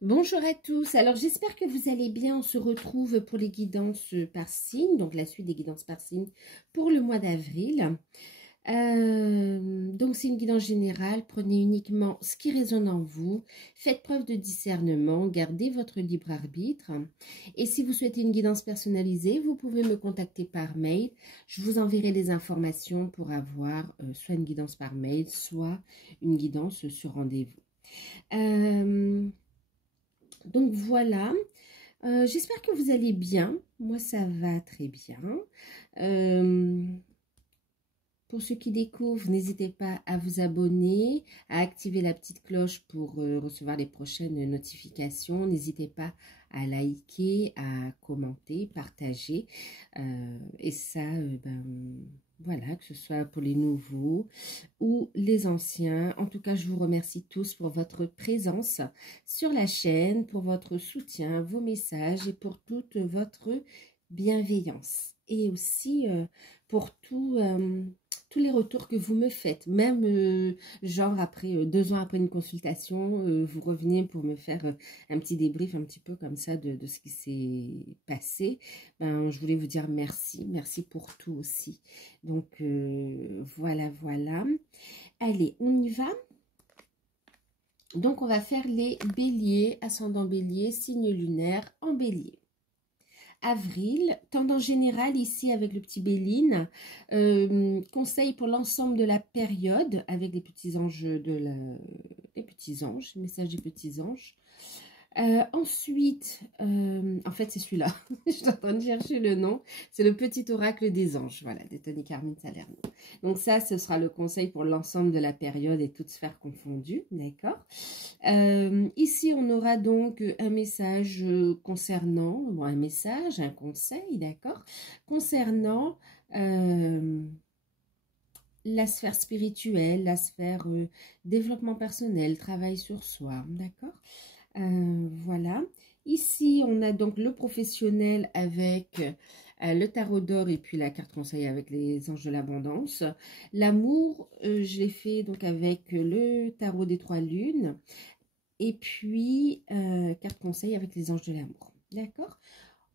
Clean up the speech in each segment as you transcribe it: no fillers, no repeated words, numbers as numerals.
Bonjour à tous, alors j'espère que vous allez bien. On se retrouve pour les guidances par signe, donc la suite des guidances par signe pour le mois d'avril. Donc c'est une guidance générale, prenez uniquement ce qui résonne en vous, faites preuve de discernement, gardez votre libre arbitre. Et si vous souhaitez une guidance personnalisée, vous pouvez me contacter par mail. Je vous enverrai les informations pour avoir soit une guidance par mail, soit une guidance sur rendez-vous. Donc voilà, j'espère que vous allez bien. Moi, ça va très bien. Pour ceux qui découvrent, n'hésitez pas à vous abonner, à activer la petite cloche pour recevoir les prochaines notifications. N'hésitez pas à liker, à commenter, partager. Et ça, voilà, que ce soit pour les nouveaux ou les anciens. En tout cas, je vous remercie tous pour votre présence sur la chaîne, pour votre soutien, vos messages et pour toute votre bienveillance. Et aussi pour tous les retours que vous me faites. Même genre après 2 ans après une consultation, vous revenez pour me faire un petit débrief un petit peu comme ça de ce qui s'est passé. Je voulais vous dire merci. Merci pour tout aussi. Donc voilà, voilà. Allez, on y va. Donc on va faire les béliers, ascendant bélier, signe lunaire en bélier. Avril, tendance générale ici avec le petit Béline, conseil pour l'ensemble de la période avec les petits anges les petits anges, message des petits anges. Ensuite, en fait c'est celui-là, je suis en train de chercher le nom, c'est le petit oracle des anges, voilà, de Tony Carmine Salerno. Donc ça, ce sera le conseil pour l'ensemble de la période et toutes sphères confondues, d'accord. Ici, on aura donc un message concernant, bon, un message, un conseil, d'accord, concernant la sphère spirituelle, la sphère développement personnel, travail sur soi, d'accord. Voilà. Ici, on a donc le professionnel avec le tarot d'or et puis la carte conseil avec les anges de l'abondance. L'amour, je l'ai fait donc avec le tarot des 3 lunes. Et puis, carte conseil avec les anges de l'amour. D'accord.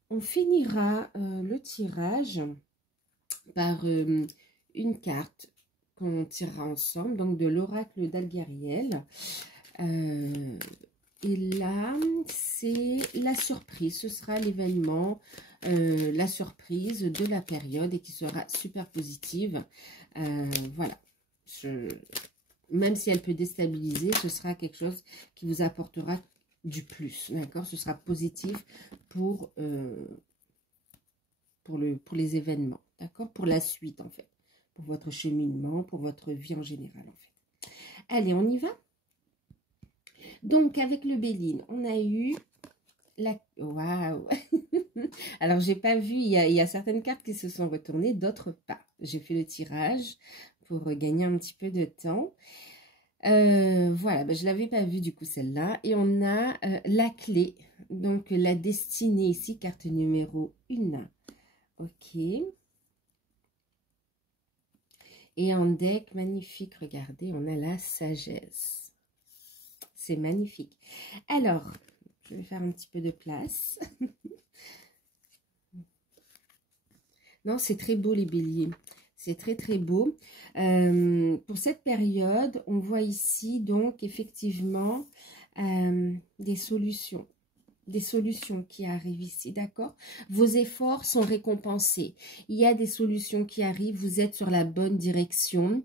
On finira le tirage par une carte qu'on tirera ensemble, donc de l'oracle d'Algariel. Et là, c'est la surprise. Ce sera l'événement, la surprise de la période et qui sera super positive. Voilà. Même si elle peut déstabiliser, ce sera quelque chose qui vous apportera du plus. D'accord? Ce sera positif pour les événements. D'accord? Pour la suite, en fait. Pour votre cheminement, pour votre vie en général, en fait. Allez, on y va? Donc, avec le Béline, on a eu la... Waouh! Alors, j'ai pas vu, il y a certaines cartes qui se sont retournées, d'autres pas. J'ai fait le tirage pour gagner un petit peu de temps. Voilà, je l'avais pas vu du coup celle-là. Et on a la clé, donc la destinée ici, carte numéro 1. Ok. Et en deck, magnifique, regardez, on a la sagesse. C'est magnifique. Alors, je vais faire un petit peu de place. Non, c'est très beau les béliers. C'est très très beau. Pour cette période, on voit ici donc effectivement des solutions. Des solutions qui arrivent ici, d'accord? Vos efforts sont récompensés. Il y a des solutions qui arrivent, vous êtes sur la bonne direction.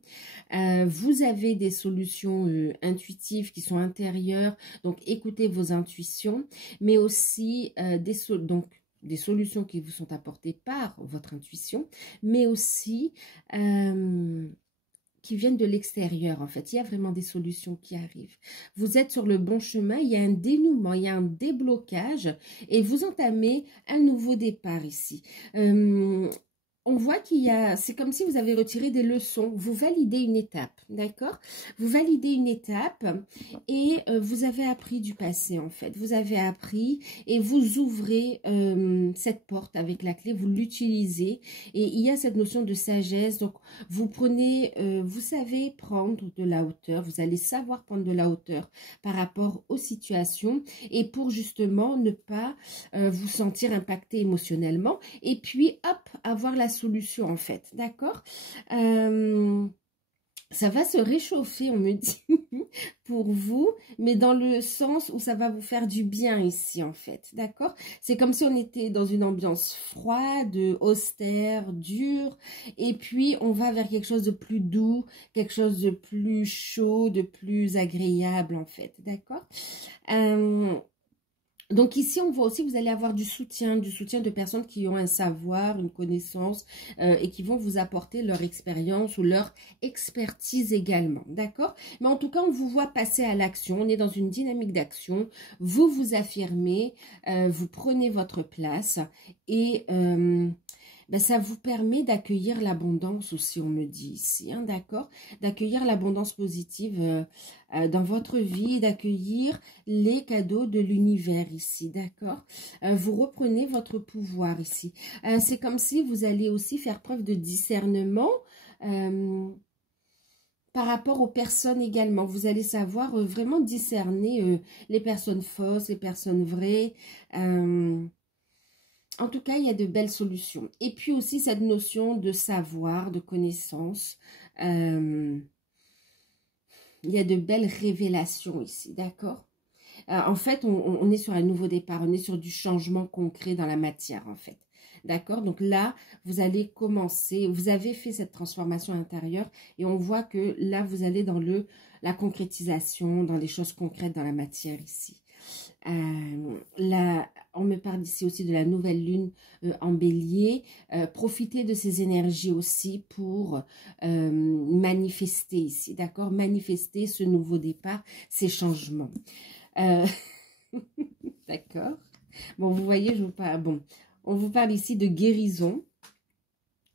Vous avez des solutions intuitives qui sont intérieures, donc écoutez vos intuitions, mais aussi des solutions qui vous sont apportées par votre intuition, mais aussi qui viennent de l'extérieur, en fait. Il y a vraiment des solutions qui arrivent. Vous êtes sur le bon chemin, il y a un dénouement, il y a un déblocage et vous entamez un nouveau départ ici. on voit qu'il y a, c'est comme si vous avez retiré des leçons, vous validez une étape, d'accord? Vous validez une étape et vous avez appris du passé en fait, vous avez appris et vous ouvrez cette porte avec la clé, vous l'utilisez et il y a cette notion de sagesse, donc vous prenez, vous savez prendre de la hauteur, vous allez savoir prendre de la hauteur par rapport aux situations et pour justement ne pas vous sentir impacté émotionnellement et puis hop, avoir la solution en fait, d'accord. Ça va se réchauffer, on me dit, pour vous, mais dans le sens où ça va vous faire du bien ici, en fait, d'accord? C'est comme si on était dans une ambiance froide, austère, dure, et puis on va vers quelque chose de plus doux, quelque chose de plus chaud, de plus agréable, en fait, d'accord? Donc ici, on voit aussi que vous allez avoir du soutien de personnes qui ont un savoir, une connaissance et qui vont vous apporter leur expérience ou leur expertise également, d'accord? Mais en tout cas, on vous voit passer à l'action, on est dans une dynamique d'action, vous vous affirmez, vous prenez votre place et ben, ça vous permet d'accueillir l'abondance aussi, on me dit ici, hein, d'accord? D'accueillir l'abondance positive dans votre vie, d'accueillir les cadeaux de l'univers ici, d'accord? Vous reprenez votre pouvoir ici. C'est comme si vous allez aussi faire preuve de discernement par rapport aux personnes également. Vous allez savoir vraiment discerner les personnes fausses, les personnes vraies. En tout cas, il y a de belles solutions. Et puis aussi cette notion de savoir, de connaissance. Il y a de belles révélations ici, d'accord? En fait, on est sur un nouveau départ, on est sur du changement concret dans la matière, en fait. D'accord? Donc là, vous allez commencer, vous avez fait cette transformation intérieure et on voit que là, vous allez dans la concrétisation, dans les choses concrètes dans la matière ici. On me parle ici aussi de la nouvelle lune en bélier. Profitez de ces énergies aussi pour manifester ici, d'accord? Manifester ce nouveau départ, ces changements. D'accord. Bon, vous voyez, je vous parle, bon, on vous parle ici de guérison.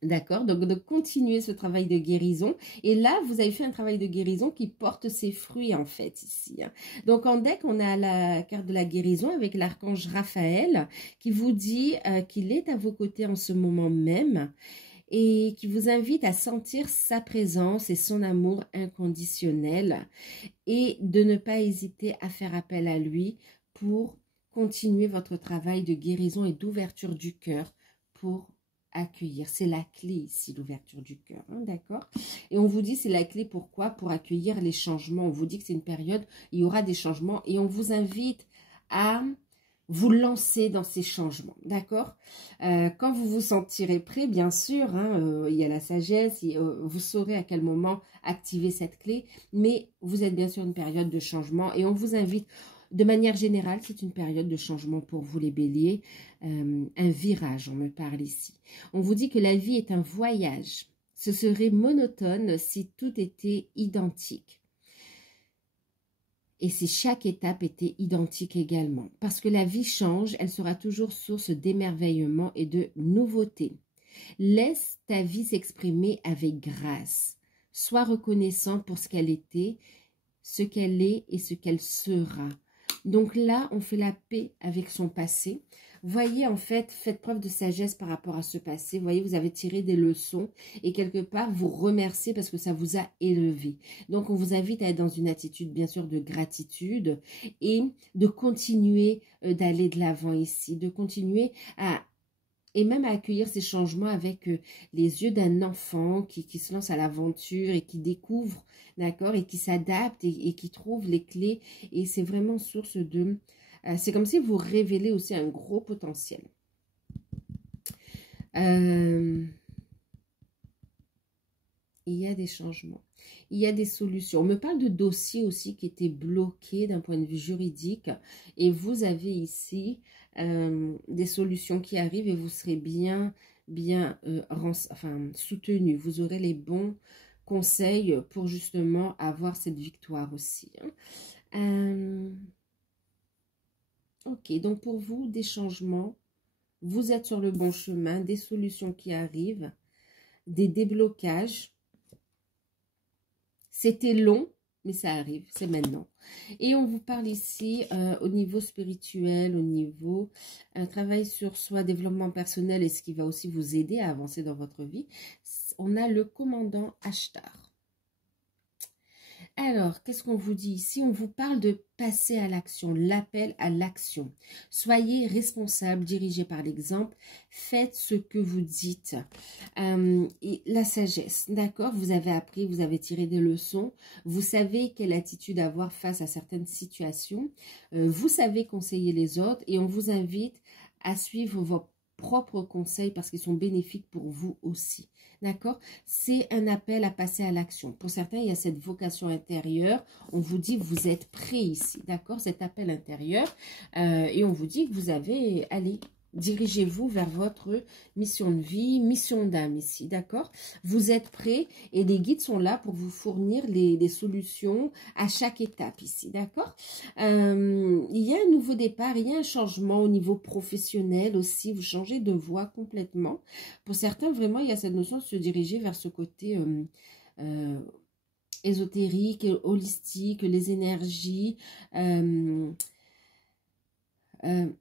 D'accord, donc de continuer ce travail de guérison. Et là, vous avez fait un travail de guérison qui porte ses fruits en fait ici. Hein. Donc en deck, on a la carte de la guérison avec l'archange Raphaël qui vous dit qu'il est à vos côtés en ce moment même et qui vous invite à sentir sa présence et son amour inconditionnel et de ne pas hésiter à faire appel à lui pour continuer votre travail de guérison et d'ouverture du cœur pour accueillir. C'est la clé ici, l'ouverture du cœur, hein, d'accord? Et on vous dit, c'est la clé pourquoi? Pour accueillir les changements. On vous dit que c'est une période, il y aura des changements et on vous invite à vous lancer dans ces changements, d'accord? Quand vous vous sentirez prêt, bien sûr, hein, il y a la sagesse, vous saurez à quel moment activer cette clé, mais vous êtes bien sûr une période de changement et on vous invite, de manière générale, c'est une période de changement pour vous les béliers, un virage, on me parle ici. On vous dit que la vie est un voyage, ce serait monotone si tout était identique. Et si chaque étape était identique également. Parce que la vie change, elle sera toujours source d'émerveillement et de nouveauté. Laisse ta vie s'exprimer avec grâce. Sois reconnaissant pour ce qu'elle était, ce qu'elle est et ce qu'elle sera. Donc là, on fait la paix avec son passé. Voyez, en fait, faites preuve de sagesse par rapport à ce passé. Voyez, vous avez tiré des leçons et quelque part, vous remerciez parce que ça vous a élevé. Donc, on vous invite à être dans une attitude, bien sûr, de gratitude et de continuer d'aller de l'avant ici, de continuer et même à accueillir ces changements avec les yeux d'un enfant qui se lance à l'aventure et qui découvre, d'accord, et qui s'adapte et qui trouve les clés. Et c'est vraiment source de... c'est comme si vous révélez aussi un gros potentiel. Il y a des changements. Il y a des solutions. On me parle de dossiers aussi qui étaient bloqués d'un point de vue juridique. Et vous avez ici des solutions qui arrivent et vous serez bien soutenu. Vous aurez les bons conseils pour justement avoir cette victoire aussi. Hein. Ok, donc pour vous, des changements. Vous êtes sur le bon chemin, des solutions qui arrivent. des déblocages. C'était long, mais ça arrive, c'est maintenant. Et on vous parle ici au niveau spirituel, au niveau travail sur soi, développement personnel, et ce qui va aussi vous aider à avancer dans votre vie. On a le commandant Ashtar. Alors, qu'est-ce qu'on vous dit ici? On vous parle de passer à l'action, l'appel à l'action. Soyez responsable, dirigé par l'exemple. Faites ce que vous dites. Et la sagesse, d'accord? Vous avez appris, vous avez tiré des leçons. Vous savez quelle attitude avoir face à certaines situations. Vous savez conseiller les autres et on vous invite à suivre vos propres conseils parce qu'ils sont bénéfiques pour vous aussi. D'accord? C'est un appel à passer à l'action. Pour certains, il y a cette vocation intérieure. On vous dit que vous êtes prêt ici. D'accord? Cet appel intérieur. Et on vous dit que vous avez... Allez, dirigez-vous vers votre mission de vie, mission d'âme ici. D'accord? Vous êtes prêt et les guides sont là pour vous fournir les solutions à chaque étape ici. D'accord? Il y a un nouveau départ, il y a un changement au niveau professionnel aussi. Vous changez de voie complètement. Pour certains, vraiment, il y a cette notion de se diriger vers ce côté ésotérique, holistique, les énergies.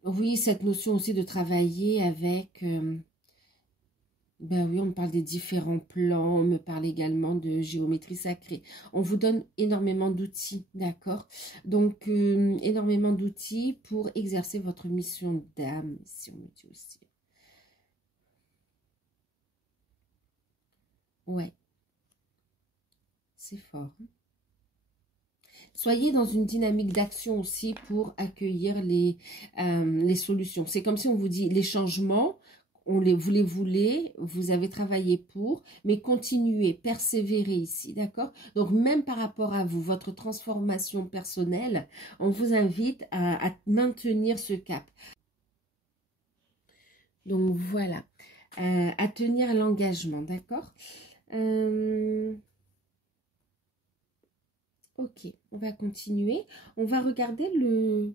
Oui, cette notion aussi de travailler avec... ben oui, on me parle des différents plans, on me parle également de géométrie sacrée. On vous donne énormément d'outils, d'accord? Donc, énormément d'outils pour exercer votre mission d'âme, si on me dit aussi. Ouais, c'est fort. Soyez dans une dynamique d'action aussi pour accueillir les solutions. C'est comme si on vous dit les changements, vous les voulez, vous avez travaillé pour, mais continuez, persévérez ici, d'accord? Donc, même par rapport à vous, votre transformation personnelle, on vous invite à maintenir ce cap. Donc, voilà, à tenir l'engagement, d'accord? Ok, on va continuer. On va regarder le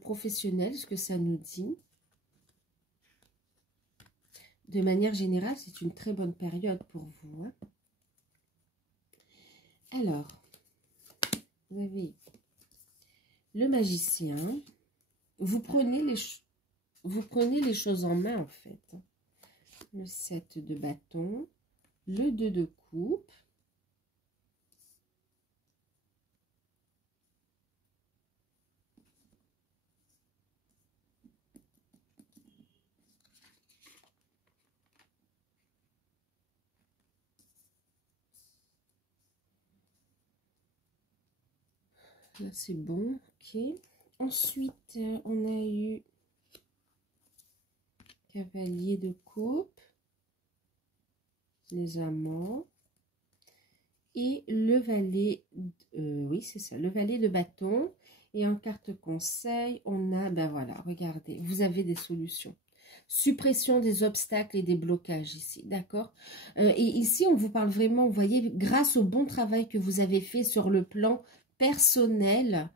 professionnel, ce que ça nous dit. De manière générale, c'est une très bonne période pour vous. Hein. Alors, vous avez le magicien. Vous prenez les choses en main, en fait. Le 7 de bâton, le 2 de coupe. Là, c'est bon, ok. Ensuite, on a eu cavalier de coupe, les amants, et le valet, oui, c'est ça, le valet de bâton. Et en carte conseil, on a, ben voilà, regardez, vous avez des solutions. Suppression des obstacles et des blocages ici, d'accord? Et ici, on vous parle vraiment, vous voyez, grâce au bon travail que vous avez fait sur le plan personnel,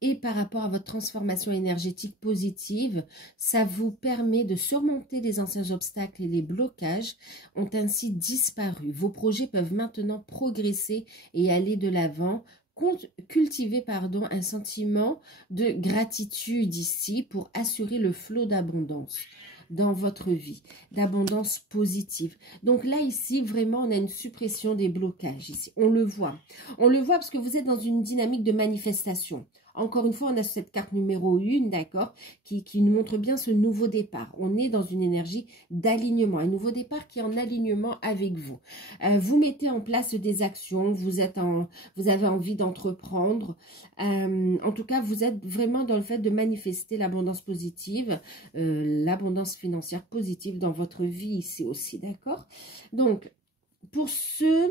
et par rapport à votre transformation énergétique positive, ça vous permet de surmonter les anciens obstacles et les blocages ont ainsi disparu. Vos projets peuvent maintenant progresser et aller de l'avant. Cultiver un sentiment de gratitude ici pour assurer le flot d'abondance dans votre vie, d'abondance positive. Donc là, ici, vraiment, on a une suppression des blocages ici. On le voit. On le voit parce que vous êtes dans une dynamique de manifestation. Encore une fois, on a cette carte numéro 1, d'accord, qui nous montre bien ce nouveau départ. On est dans une énergie d'alignement, un nouveau départ qui est en alignement avec vous. Vous mettez en place des actions, vous avez envie d'entreprendre. En tout cas, vous êtes vraiment dans le fait de manifester l'abondance positive, l'abondance financière positive dans votre vie ici aussi, d'accord? Donc, pour ceux...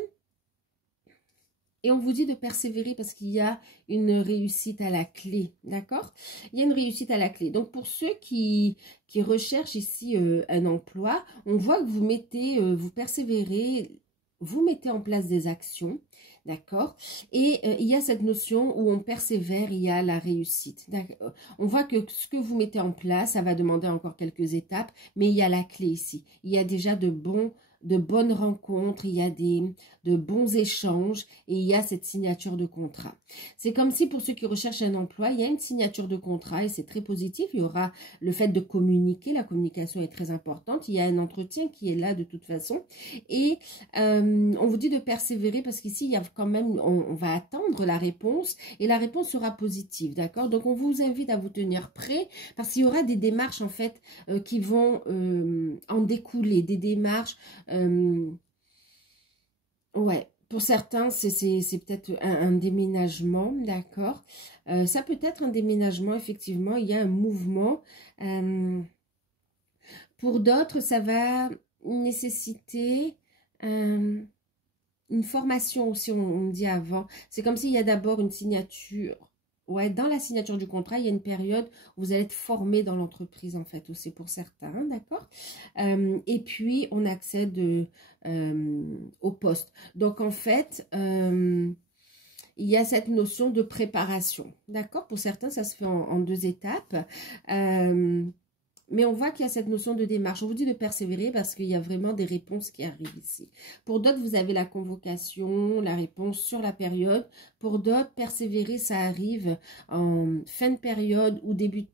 Et on vous dit de persévérer parce qu'il y a une réussite à la clé, d'accord? Il y a une réussite à la clé. Donc, pour ceux qui recherchent ici un emploi, on voit que vous persévérez, vous mettez en place des actions, D'accord? Et il y a cette notion où on persévère, il y a la réussite. On voit que ce que vous mettez en place, ça va demander encore quelques étapes, mais il y a la clé ici. Il y a déjà de bonnes rencontres, il y a de bons échanges et il y a cette signature de contrat. C'est comme si pour ceux qui recherchent un emploi, il y a une signature de contrat et c'est très positif. Il y aura le fait de communiquer, la communication est très importante. Il y a un entretien qui est là de toute façon et on vous dit de persévérer parce qu'ici, il y a quand même, on va attendre la réponse et la réponse sera positive, d'accord? Donc, on vous invite à vous tenir prêt parce qu'il y aura des démarches, en fait, qui vont en découler, des démarches, ouais, pour certains, c'est peut-être un déménagement, d'accord? Ça peut être un déménagement, effectivement, il y a un mouvement. Pour d'autres, ça va nécessiter une formation aussi, on me dit avant. C'est comme s'il y a d'abord une signature. Ouais, dans la signature du contrat, il y a une période où vous allez être formé dans l'entreprise, en fait, aussi pour certains, d'accord? Et puis, on accède au poste. Donc, en fait, il y a cette notion de préparation, d'accord? Pour certains, ça se fait en deux étapes. Mais on voit qu'il y a cette notion de démarche. On vous dit de persévérer parce qu'il y a vraiment des réponses qui arrivent ici. Pour d'autres, vous avez la convocation, la réponse sur la période. Pour d'autres, persévérer, ça arrive en fin de période ou début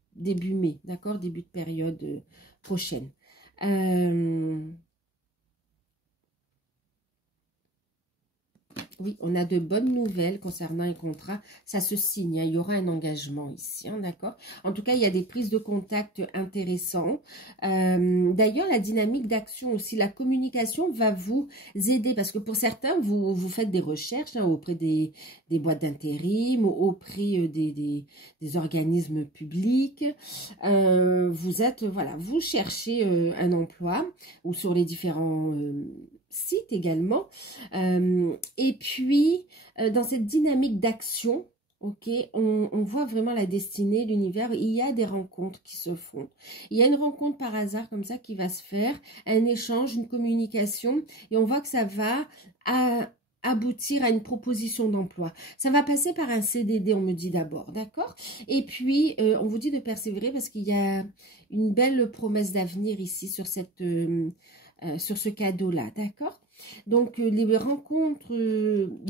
mai, d'accord? Début de période prochaine. Oui, on a de bonnes nouvelles concernant un contrat. Ça se signe, hein, il y aura un engagement ici, hein, d'accord? En tout cas, il y a des prises de contact intéressantes. D'ailleurs, la dynamique d'action aussi, la communication va vous aider parce que pour certains, vous faites des recherches hein, auprès des boîtes d'intérim, auprès des organismes publics. Vous cherchez un emploi ou sur les différents site également. Et puis, dans cette dynamique d'action, ok, on voit vraiment la destinée, l'univers. Il y a des rencontres qui se font. Il y a une rencontre par hasard comme ça qui va se faire, un échange, une communication, et on voit que ça va aboutir à une proposition d'emploi. Ça va passer par un CDD, on me dit d'abord, d'accord? Et puis, on vous dit de persévérer parce qu'il y a une belle promesse d'avenir ici sur cette... sur ce cadeau-là, d'accord? Donc, les rencontres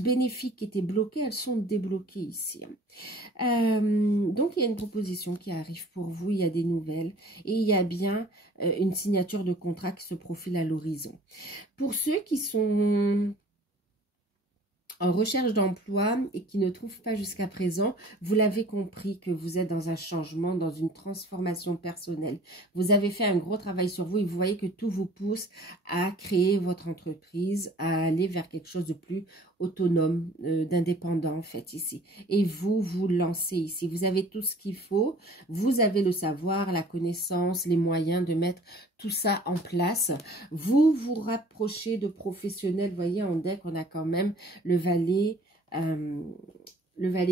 bénéfiques qui étaient bloquées, elles sont débloquées ici. Donc, il y a une proposition qui arrive pour vous, il y a des nouvelles et il y a bien une signature de contrat qui se profile à l'horizon. Pour ceux qui sont en recherche d'emploi et qui ne trouvent pas jusqu'à présent, vous l'avez compris que vous êtes dans un changement, dans une transformation personnelle. Vous avez fait un gros travail sur vous et vous voyez que tout vous pousse à créer votre entreprise, à aller vers quelque chose de plus autonome, d'indépendant en fait ici. Et vous lancez ici. Vous avez tout ce qu'il faut. Vous avez le savoir, la connaissance, les moyens de mettre tout ça en place. Vous vous rapprochez de professionnels. Vous voyez, en deck, on a quand même le valet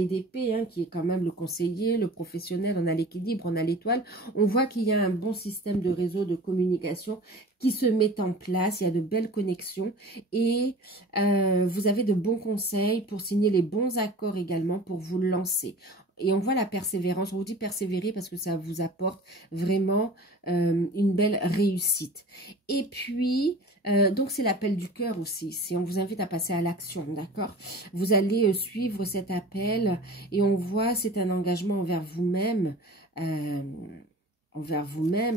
d'épée, hein, qui est quand même le conseiller, le professionnel, on a l'équilibre, on a l'étoile. On voit qu'il y a un bon système de réseau de communication qui se met en place, il y a de belles connexions et vous avez de bons conseils pour signer les bons accords également pour vous lancer. Et on voit la persévérance, on vous dit persévérer parce que ça vous apporte vraiment une belle réussite. Et puis, donc c'est l'appel du cœur aussi, si on vous invite à passer à l'action, d'accord? Vous allez suivre cet appel et on voit c'est un engagement envers vous-même,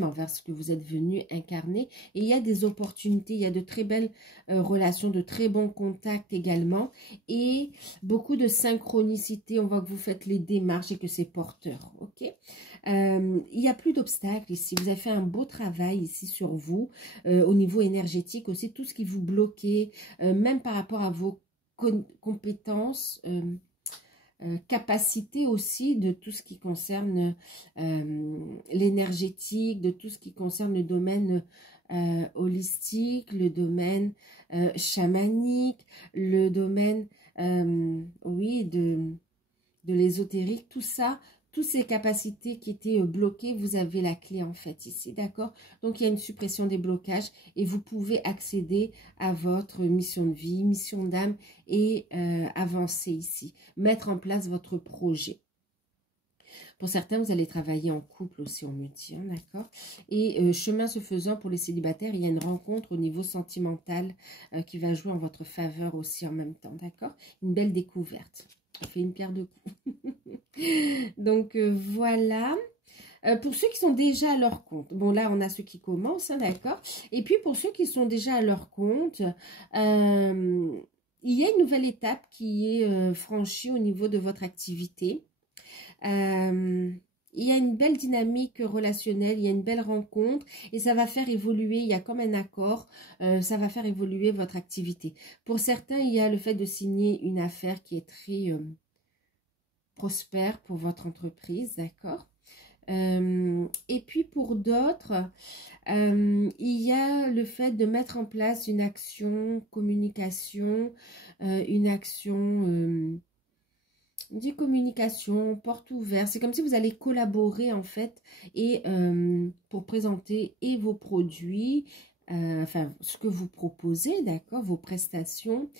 envers ce que vous êtes venu incarner. Et il y a des opportunités, il y a de très belles relations, de très bons contacts également. Et beaucoup de synchronicité, on voit que vous faites les démarches et que c'est porteur, ok? Il n'y a plus d'obstacles ici. Vous avez fait un beau travail ici sur vous, au niveau énergétique aussi, tout ce qui vous bloquait, même par rapport à vos compétences, capacité aussi de tout ce qui concerne l'énergétique, de tout ce qui concerne le domaine holistique, le domaine chamanique, le domaine, oui, de l'ésotérique, tout ça toutes ces capacités qui étaient bloquées, vous avez la clé en fait ici, d'accord? Donc, il y a une suppression des blocages et vous pouvez accéder à votre mission de vie, mission d'âme et avancer ici, mettre en place votre projet. Pour certains, vous allez travailler en couple aussi, on me dit, hein, d'accord? Et chemin se faisant, pour les célibataires, il y a une rencontre au niveau sentimental qui va jouer en votre faveur aussi en même temps, d'accord? Une belle découverte. On fait une pierre deux coups. Donc, voilà. Pour ceux qui sont déjà à leur compte, bon là, on a ceux qui commencent, hein, d'accord? Et puis, pour ceux qui sont déjà à leur compte, il y a une nouvelle étape qui est franchie au niveau de votre activité. Il y a une belle dynamique relationnelle, il y a une belle rencontre et ça va faire évoluer, il y a comme un accord, ça va faire évoluer votre activité. Pour certains, il y a le fait de signer une affaire qui est très prospère pour votre entreprise, d'accord? Et puis pour d'autres, il y a le fait de mettre en place une action communication, une action... dit communication, porte ouverte. C'est comme si vous allez collaborer en fait et pour présenter et vos produits, enfin ce que vous proposez, d'accord, vos prestations,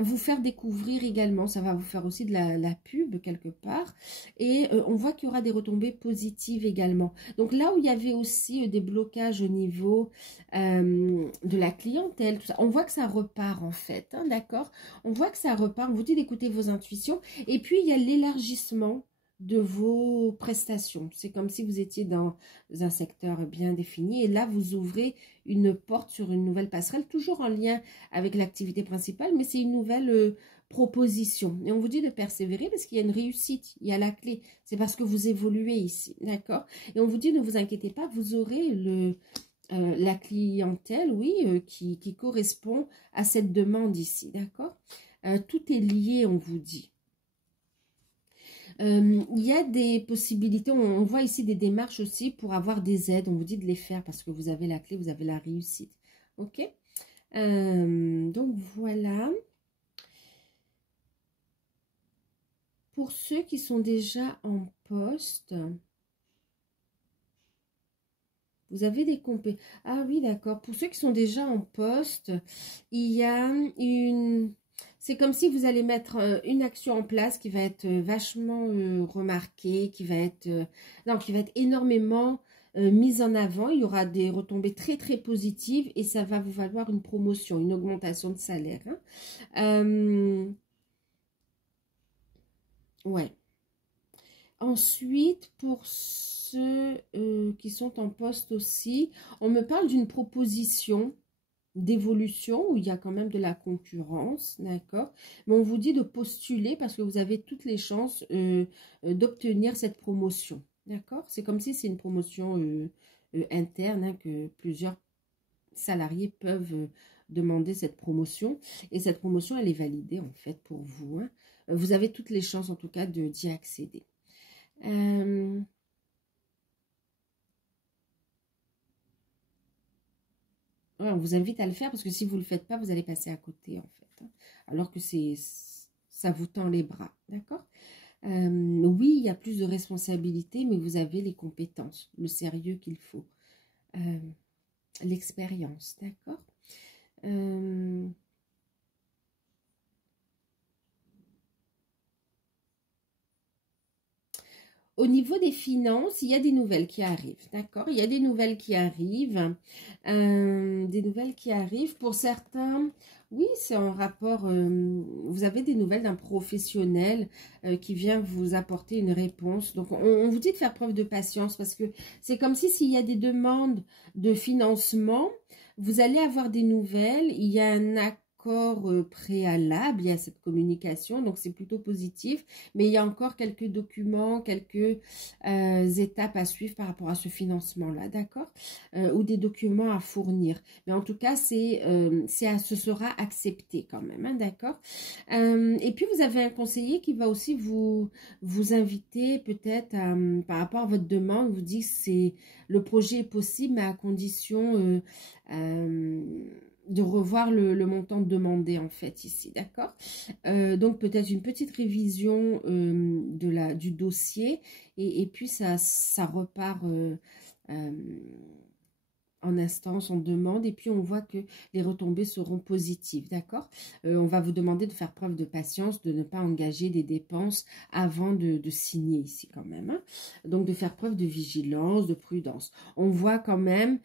vous faire découvrir également. Ça va vous faire aussi de la pub quelque part. Et on voit qu'il y aura des retombées positives également. Donc là où il y avait aussi des blocages au niveau de la clientèle, tout ça, on voit que ça repart en fait, hein, d'accord? On voit que ça repart, on vous dit d'écouter vos intuitions. Et puis, il y a l'élargissement de vos prestations. C'est comme si vous étiez dans un secteur bien défini. Et là, vous ouvrez une porte sur une nouvelle passerelle, toujours en lien avec l'activité principale, mais c'est une nouvelle proposition. Et on vous dit de persévérer parce qu'il y a une réussite, il y a la clé. C'est parce que vous évoluez ici, d'accord? Et on vous dit, ne vous inquiétez pas, vous aurez la clientèle, oui, qui correspond à cette demande ici, d'accord? Tout est lié, on vous dit. Il y a des possibilités, on voit ici des démarches aussi pour avoir des aides. On vous dit de les faire parce que vous avez la clé, vous avez la réussite. Ok? Donc voilà. Pour ceux qui sont déjà en poste, vous avez des compétences. Ah oui, d'accord. Pour ceux qui sont déjà en poste, il y a une... C'est comme si vous allez mettre une action en place qui va être vachement remarquée, qui va être, non, qui va être énormément mise en avant. Il y aura des retombées très très positives et ça va vous valoir une promotion, une augmentation de salaire, hein. Ouais. Ensuite, pour ceux qui sont en poste aussi, on me parle d'une proposition d'évolution où il y a quand même de la concurrence, d'accord? Mais on vous dit de postuler parce que vous avez toutes les chances d'obtenir cette promotion, d'accord? C'est comme si c'est une promotion interne, hein, que plusieurs salariés peuvent demander cette promotion. Et cette promotion, elle est validée en fait pour vous, hein. Vous avez toutes les chances en tout cas d'y accéder. Ouais, on vous invite à le faire parce que si vous ne le faites pas, vous allez passer à côté en fait, hein. Alors que ça vous tend les bras, d'accord? Oui, il y a plus de responsabilités, mais vous avez les compétences, le sérieux qu'il faut, l'expérience, d'accord? Au niveau des finances, il y a des nouvelles qui arrivent, d'accord? Il y a des nouvelles qui arrivent, Pour certains, oui, c'est en rapport, vous avez des nouvelles d'un professionnel qui vient vous apporter une réponse. Donc, on vous dit de faire preuve de patience parce que c'est comme si s'il y a des demandes de financement, vous allez avoir des nouvelles, il y a un accord préalable, il y a cette communication, donc c'est plutôt positif, mais il y a encore quelques documents, quelques étapes à suivre par rapport à ce financement-là, d'accord? Ou des documents à fournir. Mais en tout cas, ce sera accepté quand même, hein, d'accord? Et puis, vous avez un conseiller qui va aussi vous inviter peut-être par rapport à votre demande, vous dit que le projet est possible, mais à condition de revoir le montant demandé en fait ici, d'accord. Donc peut-être une petite révision du dossier et puis ça repart en instance, on demande et puis on voit que les retombées seront positives, d'accord. On va vous demander de faire preuve de patience, de ne pas engager des dépenses avant de signer ici quand même, hein. Donc de faire preuve de vigilance, de prudence. On voit quand même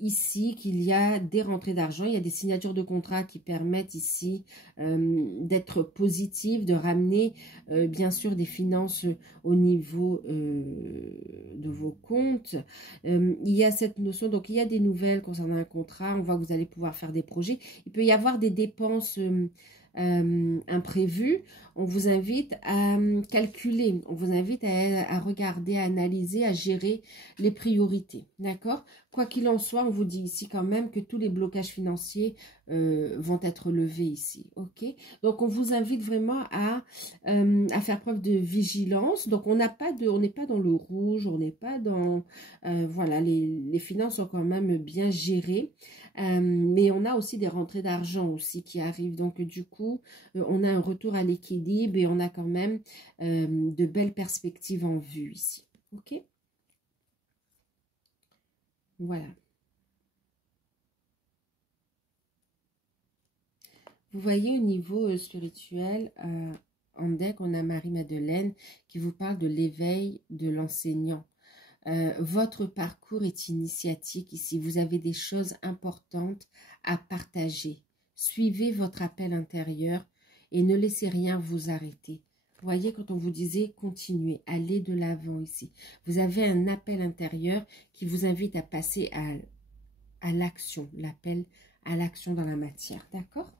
ici qu'il y a des rentrées d'argent, il y a des signatures de contrats qui permettent ici d'être positives, de ramener bien sûr des finances au niveau de vos comptes. Il y a cette notion, donc il y a des nouvelles concernant un contrat, on voit que vous allez pouvoir faire des projets. Il peut y avoir des dépenses imprévues. On vous invite à calculer, on vous invite à regarder, à analyser, à gérer les priorités, d'accord? Quoi qu'il en soit, on vous dit ici quand même que tous les blocages financiers vont être levés ici, ok? Donc on vous invite vraiment à faire preuve de vigilance. Donc on n'est pas dans le rouge, on n'est pas dans voilà, les finances sont quand même bien gérées, mais on a aussi des rentrées d'argent aussi qui arrivent. Donc du coup, on a un retour à l'équilibre et on a quand même de belles perspectives en vue ici. Ok? Voilà. Vous voyez au niveau spirituel, en deck, on a Marie-Madeleine qui vous parle de l'éveil de l'enseignant. Votre parcours est initiatique ici. Vous avez des choses importantes à partager. Suivez votre appel intérieur et ne laissez rien vous arrêter. Vous voyez, quand on vous disait continuez, allez de l'avant ici. Vous avez un appel intérieur qui vous invite à passer à l'action, l'appel à l'action dans la matière. D'accord?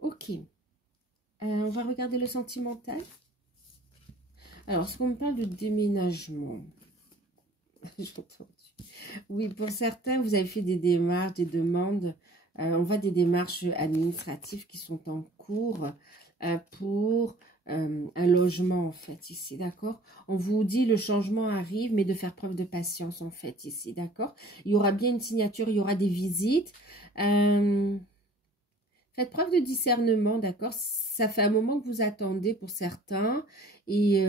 Ok. On va regarder le sentimental. Alors, est-ce qu'on me parle de déménagement? J'ai entendu. Oui, pour certains, vous avez fait des démarches, des demandes. On voit des démarches administratives qui sont en cours pour un logement, en fait, ici, d'accord? On vous dit le changement arrive, mais de faire preuve de patience, en fait, ici, d'accord? Il y aura bien une signature, il y aura des visites. Faites preuve de discernement, d'accord? Ça fait un moment que vous attendez pour certains et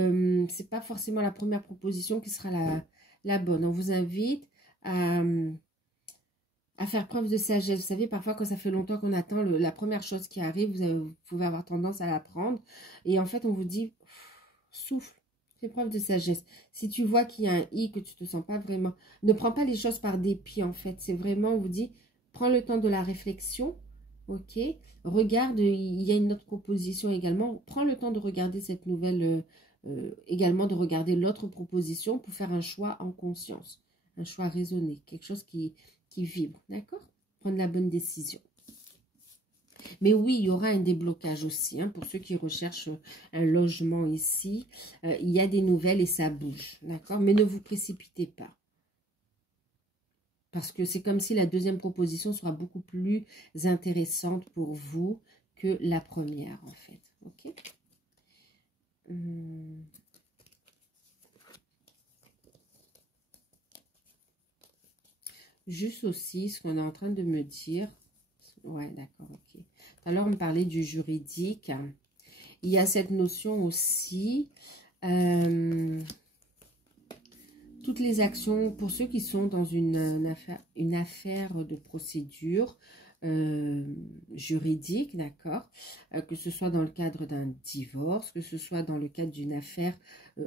c'est pas forcément la première proposition qui sera la bonne. On vous invite à faire preuve de sagesse. Vous savez, parfois, quand ça fait longtemps qu'on attend, la première chose qui arrive, vous pouvez avoir tendance à la prendre. Et en fait, on vous dit, souffle, fais preuve de sagesse. Si tu vois qu'il y a un i, que tu ne te sens pas vraiment... Ne prends pas les choses par dépit, en fait. C'est vraiment, on vous dit, prends le temps de la réflexion, ok? Regarde, il y a une autre proposition également. Prends le temps de regarder cette nouvelle... également de regarder l'autre proposition pour faire un choix en conscience. Un choix raisonné, quelque chose qui vibre, d'accord? Prendre la bonne décision. Mais oui, il y aura un déblocage aussi, hein, pour ceux qui recherchent un logement ici. Il y a des nouvelles et ça bouge, d'accord? Mais ne vous précipitez pas. Parce que c'est comme si la deuxième proposition sera beaucoup plus intéressante pour vous que la première, en fait. Ok? Juste aussi, ce qu'on est en train de me dire... Ouais, d'accord, ok. Tout à l'heure, on me parlait du juridique. Il y a cette notion aussi... toutes les actions, pour ceux qui sont dans une affaire de procédure juridique, d'accord, que ce soit dans le cadre d'un divorce, que ce soit dans le cadre d'une affaire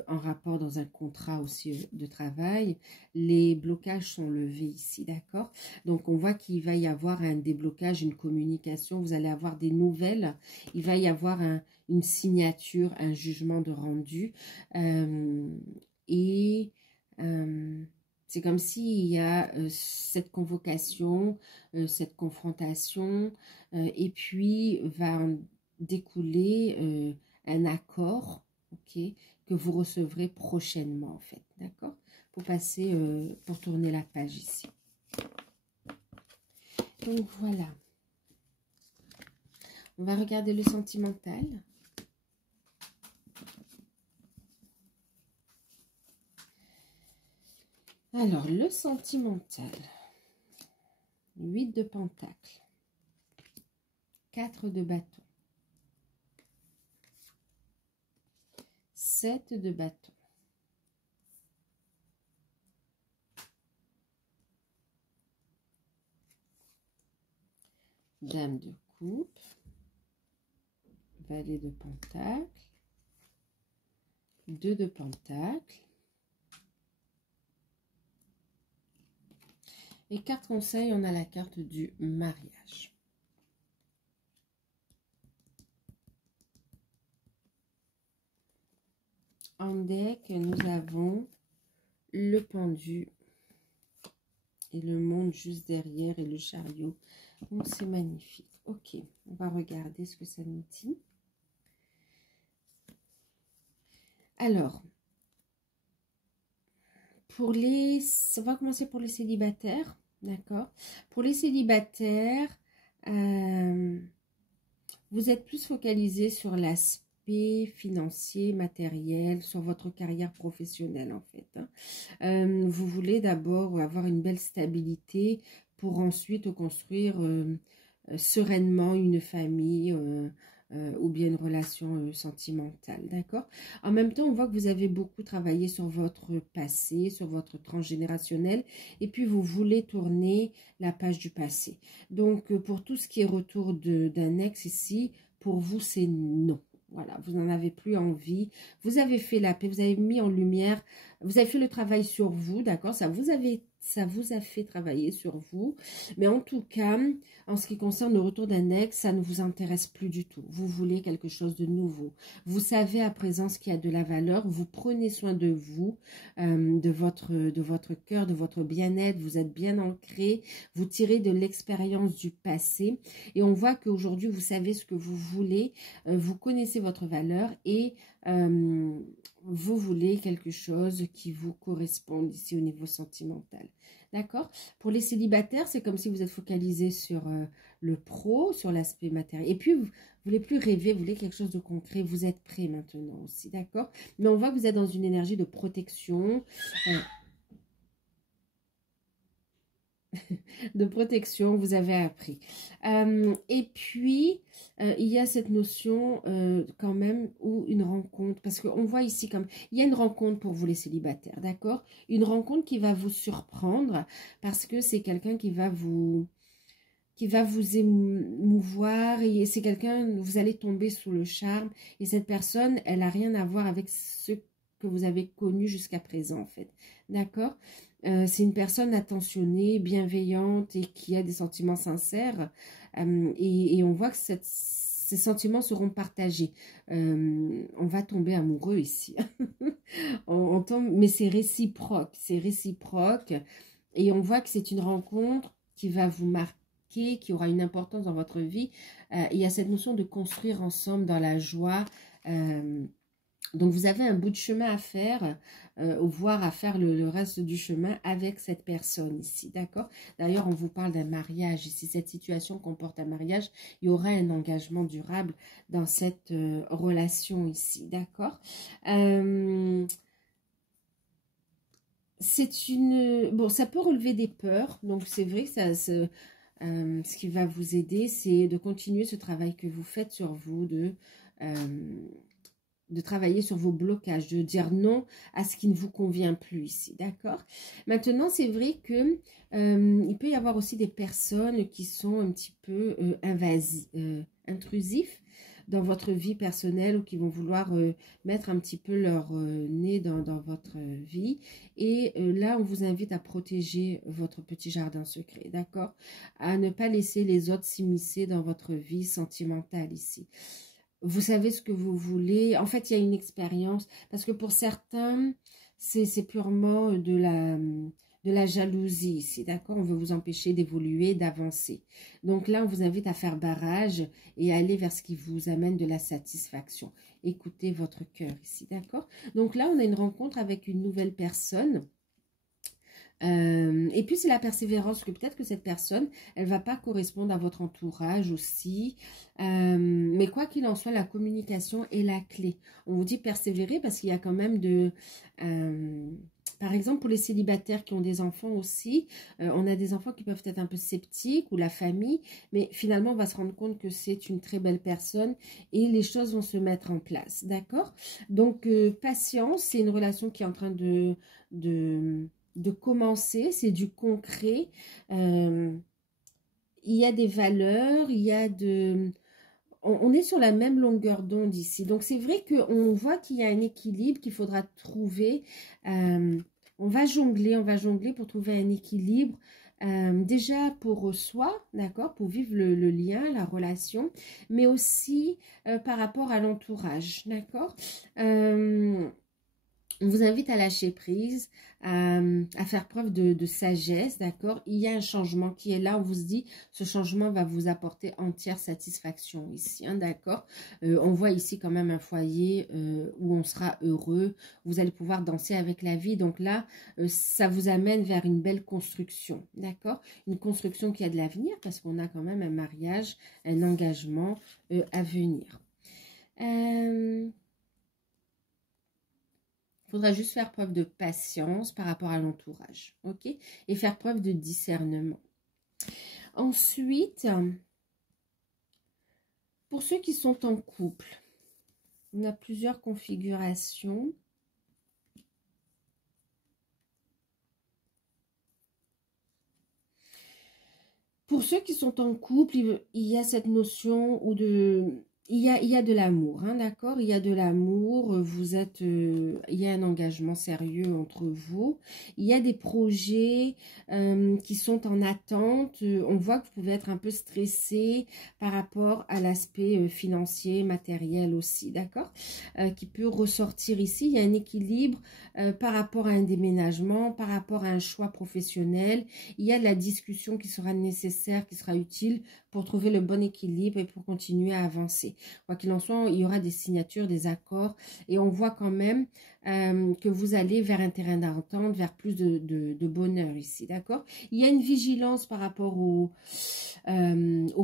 en rapport dans un contrat aussi de travail, les blocages sont levés ici, d'accord. Donc on voit qu'il va y avoir un déblocage, une communication, vous allez avoir des nouvelles, il va y avoir une signature, un jugement de rendu et c'est comme s'il y a cette convocation, cette confrontation, et puis va en découler un accord, ok, que vous recevrez prochainement, en fait, d'accord? Pour passer, pour tourner la page ici. Donc voilà. On va regarder le sentimental. Alors, le sentimental. 8 de Pentacle, 4 de bâton, 7 de bâton, Dame de coupe, Valet de Pentacle, 2 de Pentacle. Et carte conseil, on a la carte du mariage. En deck, nous avons le pendu et le monde juste derrière et le chariot. Donc, c'est magnifique. Ok, on va regarder ce que ça nous dit. Alors, on va commencer pour les célibataires, d'accord? Pour les célibataires, vous êtes plus focalisé sur l'aspect financier, matériel, sur votre carrière professionnelle en fait. Vous voulez d'abord avoir une belle stabilité pour ensuite construire sereinement une famille ou bien une relation sentimentale, d'accord? En même temps, on voit que vous avez beaucoup travaillé sur votre passé, sur votre transgénérationnel, et puis vous voulez tourner la page du passé. Donc, pour tout ce qui est retour d'un ex ici, pour vous, c'est non. Voilà, vous n'en avez plus envie. Vous avez fait la paix, vous avez mis en lumière, vous avez fait le travail sur vous, d'accord? Ça vous a fait travailler sur vous. Mais en tout cas, en ce qui concerne le retour d'un ex, ça ne vous intéresse plus du tout. Vous voulez quelque chose de nouveau. Vous savez à présent ce qui a de la valeur. Vous prenez soin de vous, de votre cœur, de votre bien-être. Vous êtes bien ancré. Vous tirez de l'expérience du passé. Et on voit qu'aujourd'hui, vous savez ce que vous voulez. Vous connaissez votre valeur et vous voulez quelque chose qui vous corresponde ici au niveau sentimental. D'accord? Pour les célibataires, c'est comme si vous êtes focalisé sur le pro, sur l'aspect matériel. Et puis, vous ne voulez plus rêver, vous voulez quelque chose de concret. Vous êtes prêt maintenant aussi, d'accord? Mais on voit que vous êtes dans une énergie de protection. De protection, vous avez appris. Et puis, il y a cette notion quand même où une rencontre, parce qu'on voit ici comme, il y a une rencontre pour vous les célibataires, d'accord? Une rencontre qui va vous surprendre parce que c'est quelqu'un qui va vous émouvoir et c'est quelqu'un, vous allez tomber sous le charme et cette personne, elle n'a rien à voir avec ce que vous avez connu jusqu'à présent en fait, d'accord? C'est une personne attentionnée, bienveillante et qui a des sentiments sincères et on voit que ces sentiments seront partagés. On va tomber amoureux ici. on tombe, mais c'est réciproque et on voit que c'est une rencontre qui va vous marquer, qui aura une importance dans votre vie. Il y a cette notion de construire ensemble dans la joie. Donc, vous avez un bout de chemin à faire, voire à faire le reste du chemin avec cette personne ici, d'accord? D'ailleurs, on vous parle d'un mariage. Et si cette situation comporte un mariage, il y aura un engagement durable dans cette relation ici, d'accord? Bon, ça peut relever des peurs, donc c'est vrai que ce qui va vous aider, c'est de continuer ce travail que vous faites sur vous, de travailler sur vos blocages, de dire non à ce qui ne vous convient plus ici, d'accord? Maintenant, c'est vrai que il peut y avoir aussi des personnes qui sont un petit peu intrusifs dans votre vie personnelle ou qui vont vouloir mettre un petit peu leur nez dans votre vie. Et là, on vous invite à protéger votre petit jardin secret, d'accord? À ne pas laisser les autres s'immiscer dans votre vie sentimentale ici. Vous savez ce que vous voulez. En fait, il y a une expérience. Parce que pour certains, c'est purement de la jalousie ici, d'accord? On veut vous empêcher d'évoluer, d'avancer. Donc là, on vous invite à faire barrage et à aller vers ce qui vous amène de la satisfaction. Écoutez votre cœur ici, d'accord? Donc là, on a une rencontre avec une nouvelle personne. Et puis c'est la persévérance, que peut-être que cette personne, elle va pas correspondre à votre entourage aussi, mais quoi qu'il en soit, la communication est la clé. On vous dit persévérer parce qu'il y a quand même Par exemple, pour les célibataires qui ont des enfants aussi, on a des enfants qui peuvent être un peu sceptiques ou la famille, mais finalement, on va se rendre compte que c'est une très belle personne et les choses vont se mettre en place, d'accord? Donc, patience, c'est une relation qui est en train de commencer, c'est du concret. Il y a des valeurs, il y a de... On est sur la même longueur d'onde ici. Donc, c'est vrai qu'on voit qu'il y a un équilibre qu'il faudra trouver. On va jongler pour trouver un équilibre. Déjà pour soi, d'accord, pour vivre le lien, la relation, mais aussi par rapport à l'entourage, d'accord. On vous invite à lâcher prise, à faire preuve de sagesse, d'accord? Il y a un changement qui est là, on vous dit, ce changement va vous apporter entière satisfaction ici, hein, d'accord? On voit ici quand même un foyer où on sera heureux, vous allez pouvoir danser avec la vie, donc là, ça vous amène vers une belle construction, d'accord? Une construction qui a de l'avenir, parce qu'on a quand même un mariage, un engagement à venir. Il faudra juste faire preuve de patience par rapport à l'entourage, ok? Et faire preuve de discernement. Ensuite, pour ceux qui sont en couple, on a plusieurs configurations. Pour ceux qui sont en couple, il y a cette notion ou de... Il y a de l'amour, hein, d'accord? Il y a de l'amour, vous êtes... il y a un engagement sérieux entre vous. Il y a des projets qui sont en attente. On voit que vous pouvez être un peu stressé par rapport à l'aspect financier, matériel aussi, d'accord? Qui peut ressortir ici. Il y a un équilibre par rapport à un déménagement, par rapport à un choix professionnel. Il y a de la discussion qui sera nécessaire, qui sera utile pour trouver le bon équilibre et pour continuer à avancer. Quoi qu'il en soit, il y aura des signatures, des accords et on voit quand même que vous allez vers un terrain d'entente, vers plus de bonheur ici, d'accord? Il y a une vigilance par rapport aux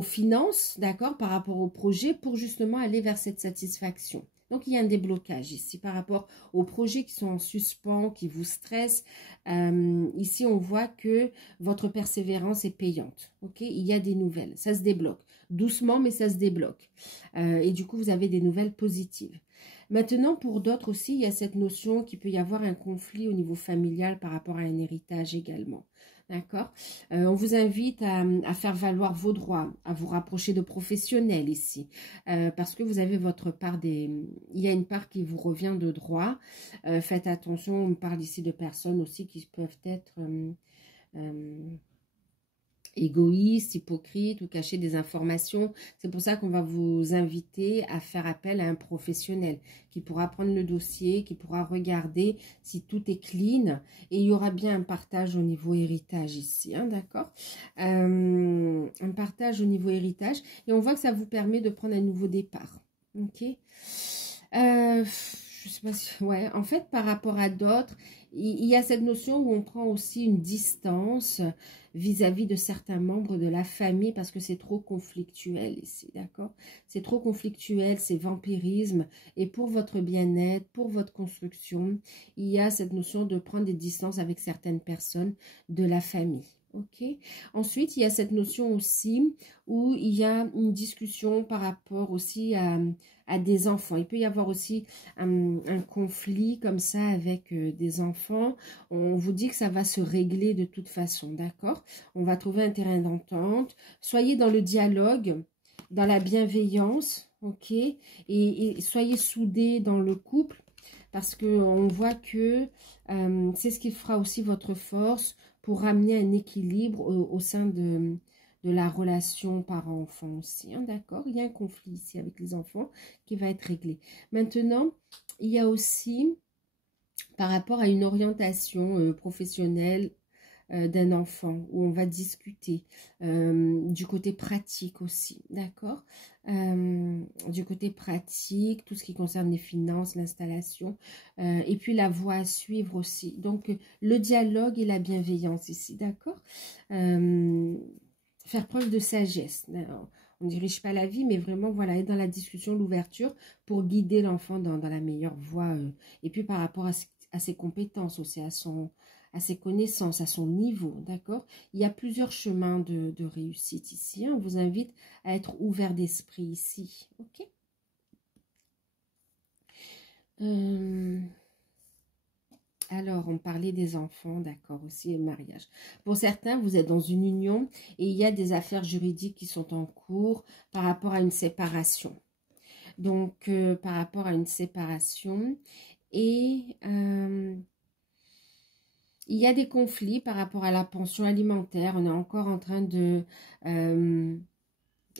finances, d'accord? Par rapport au projet pour justement aller vers cette satisfaction. Donc, il y a un déblocage ici par rapport aux projets qui sont en suspens, qui vous stressent. Ici, on voit que votre persévérance est payante. Ok, il y a des nouvelles. Ça se débloque. Doucement, mais ça se débloque. Et du coup, vous avez des nouvelles positives. Maintenant, pour d'autres aussi, il y a cette notion qu'il peut y avoir un conflit au niveau familial par rapport à un héritage également. D'accord. On vous invite à faire valoir vos droits, à vous rapprocher de professionnels ici, parce que vous avez votre part des... Il y a une part qui vous revient de droit. Faites attention, on parle ici de personnes aussi qui peuvent être égoïstes, hypocrites ou cacher des informations. C'est pour ça qu'on va vous inviter à faire appel à un professionnel qui pourra prendre le dossier, qui pourra regarder si tout est clean et il y aura bien un partage au niveau héritage ici, hein, d'accord? Un partage au niveau héritage et on voit que ça vous permet de prendre un nouveau départ, ok? Je sais pas si... Ouais, en fait, par rapport à d'autres, il y a cette notion où on prend aussi une distance vis-à-vis de certains membres de la famille parce que c'est trop conflictuel ici, d'accord? C'est trop conflictuel, c'est vampirisme. Et pour votre bien-être, pour votre construction, il y a cette notion de prendre des distances avec certaines personnes de la famille. Ok. Ensuite, il y a cette notion aussi où il y a une discussion par rapport aussi à des enfants. Il peut y avoir aussi un conflit comme ça avec des enfants. On vous dit que ça va se régler de toute façon, d'accord? On va trouver un terrain d'entente. Soyez dans le dialogue, dans la bienveillance, ok? Et soyez soudés dans le couple parce qu'on voit que c'est ce qui fera aussi votre force pour ramener un équilibre au sein de la relation parent-enfant aussi, hein, d'accord? Il y a un conflit ici avec les enfants qui va être réglé. Maintenant, il y a aussi, par rapport à une orientation professionnelle d'un enfant, où on va discuter du côté pratique aussi, d'accord? Du côté pratique, tout ce qui concerne les finances, l'installation, et puis la voie à suivre aussi. Donc, le dialogue et la bienveillance ici, d'accord? Faire preuve de sagesse. Alors, on ne dirige pas la vie, mais vraiment, voilà, être dans la discussion, l'ouverture, pour guider l'enfant dans la meilleure voie. Et puis, par rapport à ses compétences aussi, à ses connaissances, à son niveau, d'accord? Il y a plusieurs chemins de réussite ici. Hein. On vous invite à être ouvert d'esprit ici, ok? Alors, on parlait des enfants, d'accord, aussi, et mariage. Pour certains, vous êtes dans une union et il y a des affaires juridiques qui sont en cours par rapport à une séparation. Donc, par rapport à une séparation. Et il y a des conflits par rapport à la pension alimentaire. On est encore en train de...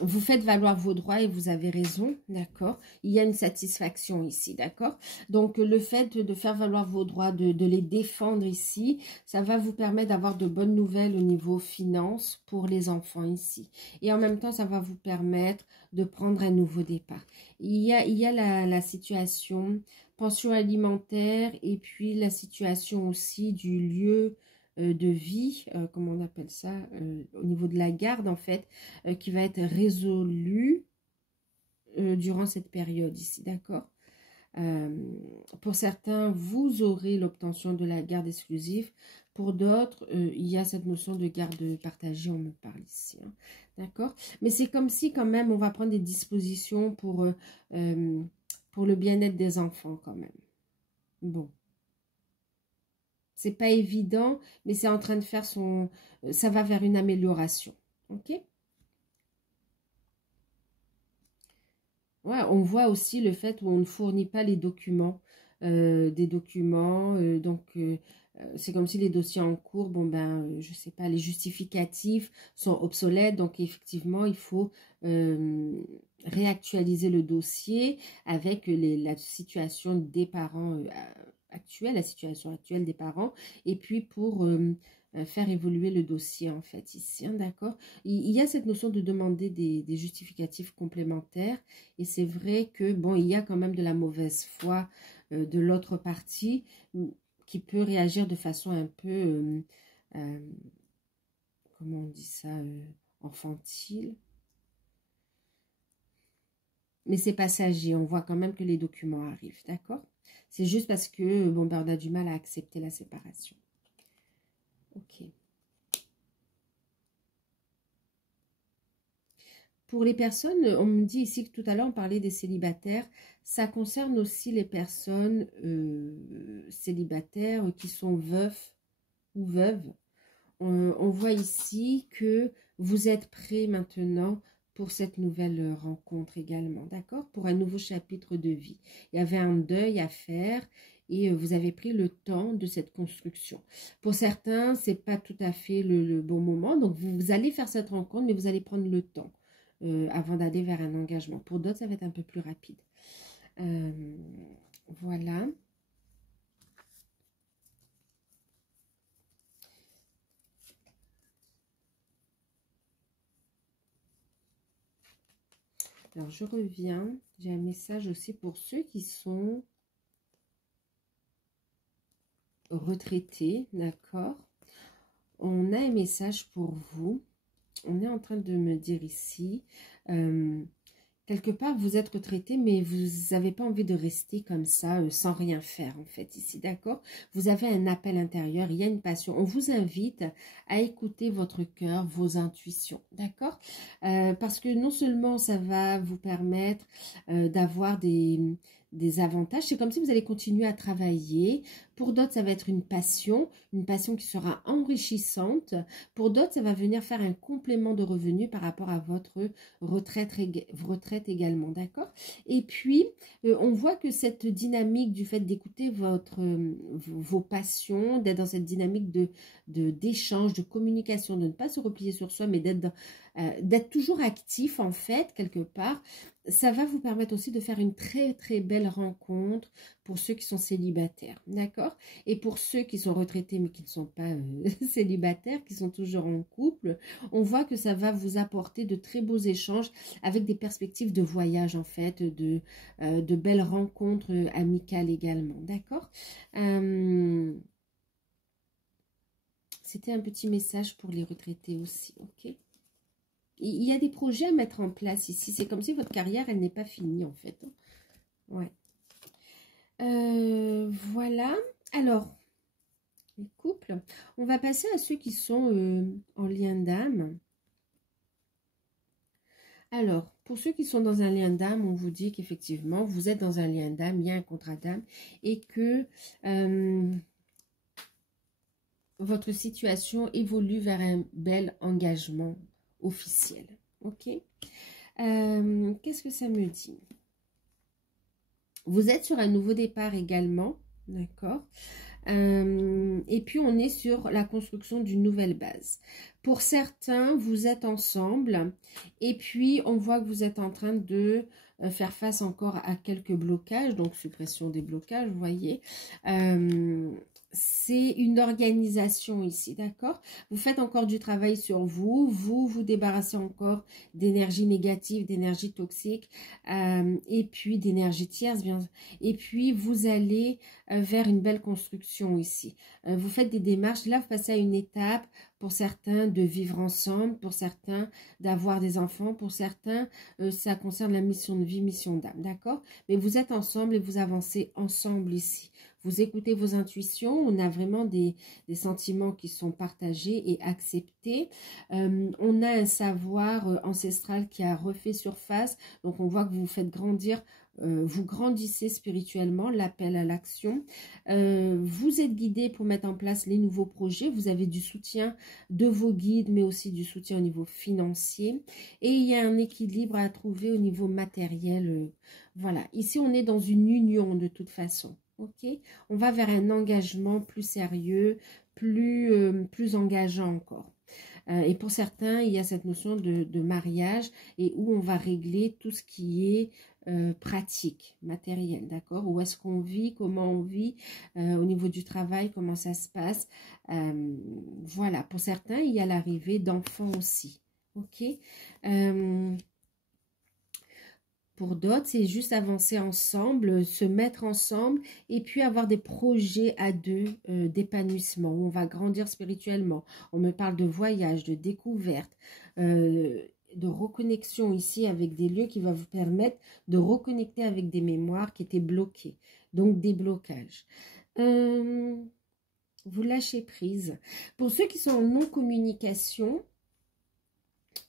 vous faites valoir vos droits et vous avez raison, d'accord? Il y a une satisfaction ici, d'accord? Donc, le fait de faire valoir vos droits, de les défendre ici, ça va vous permettre d'avoir de bonnes nouvelles au niveau finance pour les enfants ici. Et en même temps, ça va vous permettre de prendre un nouveau départ. Il y a la situation pension alimentaire et puis la situation aussi du lieu de vie, comment on appelle ça, au niveau de la garde en fait, qui va être résolu durant cette période ici, d'accord? Pour certains, vous aurez l'obtention de la garde exclusive. Pour d'autres, il y a cette notion de garde partagée, on me parle ici, hein, d'accord? Mais c'est comme si quand même on va prendre des dispositions pour le bien-être des enfants quand même. Bon. C'est pas évident, mais c'est en train de faire son... ça va vers une amélioration. Ok? Ouais, on voit aussi le fait où on ne fournit pas les documents, des documents, c'est comme si les dossiers en cours, bon ben, je sais pas, les justificatifs sont obsolètes, donc effectivement, il faut réactualiser le dossier avec la situation des parents actuelle, la situation actuelle des parents, et puis pour faire évoluer le dossier en fait ici, hein, d'accord? Il y a cette notion de demander des justificatifs complémentaires, et c'est vrai que, bon, il y a quand même de la mauvaise foi de l'autre partie qui peut réagir de façon un peu, comment on dit ça, enfantile. Mais c'est passager, on voit quand même que les documents arrivent, d'accord? C'est juste parce que, bon, ben, on a du mal à accepter la séparation. Ok. Pour les personnes, on me dit ici que tout à l'heure, on parlait des célibataires. Ça concerne aussi les personnes célibataires qui sont veufs ou veuves. On voit ici que vous êtes prêts maintenant pour cette nouvelle rencontre également, d'accord? Pour un nouveau chapitre de vie. Il y avait un deuil à faire et vous avez pris le temps de cette construction. Pour certains, c'est pas tout à fait le bon moment, donc vous allez faire cette rencontre, mais vous allez prendre le temps avant d'aller vers un engagement. Pour d'autres, ça va être un peu plus rapide. Voilà. Alors, je reviens. J'ai un message aussi pour ceux qui sont retraités, d'accord? On a un message pour vous. On est en train de me dire ici, quelque part, vous êtes retraité, mais vous n'avez pas envie de rester comme ça, sans rien faire, en fait, ici, d'accord? Vous avez un appel intérieur, il y a une passion. On vous invite à écouter votre cœur, vos intuitions, d'accord? Parce que non seulement ça va vous permettre d'avoir des avantages, c'est comme si vous allez continuer à travailler. Pour d'autres, ça va être une passion qui sera enrichissante. Pour d'autres, ça va venir faire un complément de revenus par rapport à votre retraite également, d'accord? Et puis, on voit que cette dynamique du fait d'écouter vos passions, d'être dans cette dynamique d'échange, de communication, de ne pas se replier sur soi, mais d'être toujours actif en fait, quelque part, ça va vous permettre aussi de faire une très très belle rencontre pour ceux qui sont célibataires, d'accord? Et pour ceux qui sont retraités mais qui ne sont pas célibataires, qui sont toujours en couple, on voit que ça va vous apporter de très beaux échanges avec des perspectives de voyage en fait, de belles rencontres amicales également, d'accord? C'était un petit message pour les retraités aussi, ok? Il y a des projets à mettre en place ici. C'est comme si votre carrière, elle n'est pas finie, en fait. Ouais. Voilà. Alors, les couples, on va passer à ceux qui sont en lien d'âme. Alors, pour ceux qui sont dans un lien d'âme, on vous dit qu'effectivement, vous êtes dans un lien d'âme, il y a un contrat d'âme et que votre situation évolue vers un bel engagement officiel. Ok? Qu'est-ce que ça me dit? Vous êtes sur un nouveau départ également, d'accord? Et puis, on est sur la construction d'une nouvelle base. Pour certains, vous êtes ensemble et puis, on voit que vous êtes en train de faire face encore à quelques blocages, donc suppression des blocages, vous voyez. C'est une organisation ici, d'accord? Vous faites encore du travail sur vous, vous débarrassez encore d'énergie négative, d'énergie toxique, et puis d'énergie tierce, bien. Et puis, vous allez vers une belle construction ici. Vous faites des démarches, là, vous passez à une étape, pour certains, de vivre ensemble, pour certains, d'avoir des enfants, pour certains, ça concerne la mission de vie, mission d'âme, d'accord? Mais vous êtes ensemble et vous avancez ensemble ici. Vous écoutez vos intuitions, on a vraiment des sentiments qui sont partagés et acceptés. On a un savoir ancestral qui a refait surface, donc on voit que vous vous faites grandir, vous grandissez spirituellement, l'appel à l'action. Vous êtes guidé pour mettre en place les nouveaux projets, vous avez du soutien de vos guides, mais aussi du soutien au niveau financier. Et il y a un équilibre à trouver au niveau matériel. Voilà, ici on est dans une union de toute façon. Ok, on va vers un engagement plus sérieux, plus engageant encore. Et pour certains, il y a cette notion de mariage et où on va régler tout ce qui est pratique, matériel, d'accord? Où est-ce qu'on vit, comment on vit, au niveau du travail, comment ça se passe. Voilà, pour certains, il y a l'arrivée d'enfants aussi. Ok, pour d'autres, c'est juste avancer ensemble, se mettre ensemble et puis avoir des projets à deux d'épanouissement où on va grandir spirituellement. On me parle de voyage, de découverte, de reconnexion ici avec des lieux qui vont vous permettre de reconnecter avec des mémoires qui étaient bloquées. Donc, des blocages. Vous lâchez prise. Pour ceux qui sont en non-communication,